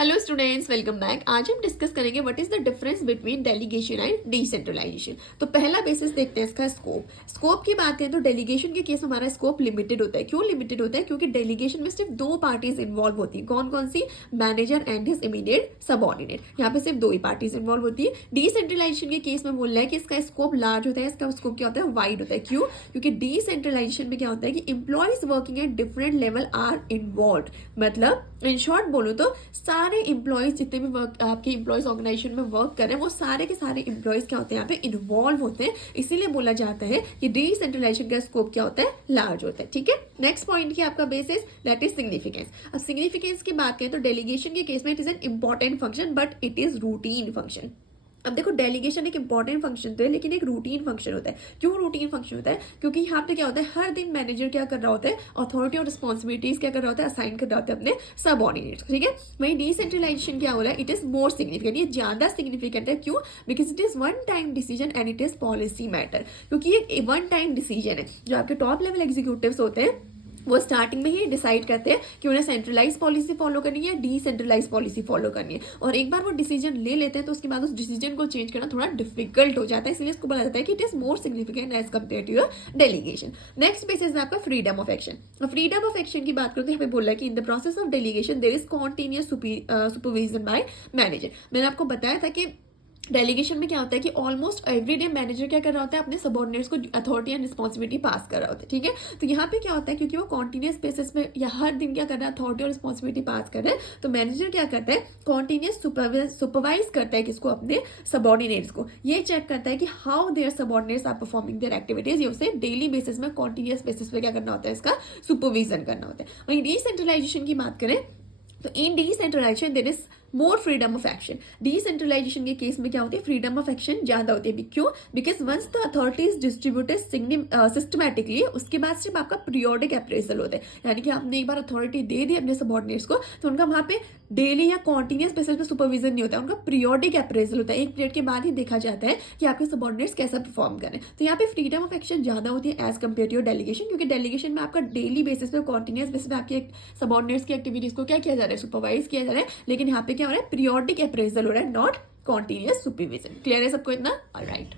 Hello students, welcome back. आज हम discuss करेंगे what is the difference between delegation and decentralisation. तो पहला बेसिस देखते हैं इसका स्कोप की बात करें तो डेलीगेशन के केस में हमारा स्कोप लिमिटेड होता है। क्यों लिमिटेड होता है? क्योंकि डेलीगेशन में सिर्फ दो पार्टीज इन्वॉल्व होती है। कौन कौन सी? Manager and his immediate subordinate. यहाँ पे सिर्फ दो ही पार्टीज इन्वॉल्व होती है। डिसेंट्रलाइजेशन के केस में बोल रहा है कि इसका स्कोप लार्ज होता है, इसका स्कोप क्या होता है? वाइड होता है। क्यों? क्योंकि डिसेंट्रलाइजेशन में क्या होता है कि employees working at different level are involved. मतलब इन शॉर्ट बोलो तो सारे इंप्लॉयज जितने भी वर्क आपके इंप्लॉयज ऑर्गेनाइजेशन में वर्क कर रहे हैं वो सारे के सारे इंप्लॉयज क्या होते हैं? यहाँ पे इन्वॉल्व होते हैं। इसीलिए बोला जाता है कि डिसेंट्रलाइजेशन का स्कोप क्या होता है? लार्ज होता है। ठीक है, नेक्स्ट पॉइंट की आपका बेसिस दैट इज सिग्निफिकेंस। अब सिग्निफिकेंस की बात करें तो डेलीगेशन के केस में it is an important function but it is routine function. अब देखो, डेलीगेशन एक इंपॉर्टेंट फंक्शन तो है लेकिन एक रूटीन फंक्शन होता है। क्यों रूटीन फंक्शन होता है? क्योंकि यहाँ पे क्या होता है, हर दिन मैनेजर क्या कर रहा होता है? अथॉरिटी और रिस्पॉन्सिबिलिटीज क्या कर रहा होता है? असाइन कर रहा होता है अपने सबऑर्डिनेट्स। ठीक है, वही डिसेंट्रलाइजेशन क्या हो रहा है? इट इज मोर सिग्निफिकेंट, ये ज्यादा सिग्निफिकेंट है। क्यों? Because it is one time decision and it is policy matter. क्योंकि ये वन टाइम डिसीजन है। जो आपके टॉप लेवल एग्जीक्यूटिव्स होते हैं वो स्टार्टिंग में ही डिसाइड करते हैं कि उन्हें सेंट्रलाइज पॉलिसी फॉलो करनी है, डिसेंट्रलाइज पॉलिसी फॉलो करनी है। और एक बार वो डिसीजन ले लेते हैं तो उसके बाद उस डिसीजन को चेंज करना थोड़ा डिफिकल्ट हो जाता है। इसलिए इसको बोला जाता है कि it is more significant as compared to your delegation. Next basis है आपका freedom of action. Freedom of action की बात करो तो यहाँ पे बोल रहा है कि in the process of delegation there is continuous supervision by manager. मैंने आपको बताया था कि डेलीगेशन में क्या होता है कि ऑलमोस्ट एवरीडे मैनेजर क्या कर रहा होता है? अपने सबऑर्डिनेट्स को अथॉरिटी एंड रिस्पॉन्सिबिलिटी पास कर रहा होता है। ठीक है, तो यहाँ पे क्या होता है, क्योंकि वो कॉन्टिन्यूस बेसिस में या हर दिन क्या कर रहा है? अथॉरिटी और रिस्पॉन्सिबिलिटी पास कर रहा है, तो मैनेजर क्या करता है? कॉन्टिन्यूस सुपरवाइज करता है किसको? अपने सबऑर्डिनेट्स को। ये चेक करता है कि how their subordinates are performing their activities. ये उसे डेली बेसिस में कॉन्टिन्यूस बेसिस पे क्या करना होता है? इसका सुपरविजन करना होता है। वहीं डिसेंट्रलाइजेशन की बात करें तो in decentralization there is more freedom of action. Decentralization के केस में क्या होती है? फ्रीडम ऑफ एक्शन ज्यादा होती है। क्यों? Because once the authority is distributed systematically, उसके बाद सिर्फ आपका पीरियोडिक अप्रेजल होता है। यानी कि आपने एक बार अथॉरिटी दे दी अपने सबऑर्डिनेट्स को तो उनका वहां पे डेली या कॉन्टिन्यूस बेसिस पे सुपरविजन नहीं होता है, उनका पीरियोडिक अप्रेजल होता है। एक पीरियड के बाद ही देखा जाता है कि आपके सबऑर्डिनेट्स कैसा परफॉर्म करें। तो यहाँ पे फ्रीडम ऑफ एक्शन ज्यादा होती है as compared to your delegation. क्योंकि डेलीगेशन में आपका डेली बेसिस पे कॉन्टिन्यूस बेसिस पे आपके सबऑर्डिनेट्स की एक्टिविटीज को क्या किया जा रहा है? सुपरवाइज किया जा रहा है। लेकिन यहाँ पे क्या हो रहा है? पीरियोडिक अप्रेजल हो रहा है, नॉट कॉन्टिन्यूस सुपरविजन। क्लियर है सबको इतना? ऑलराइट।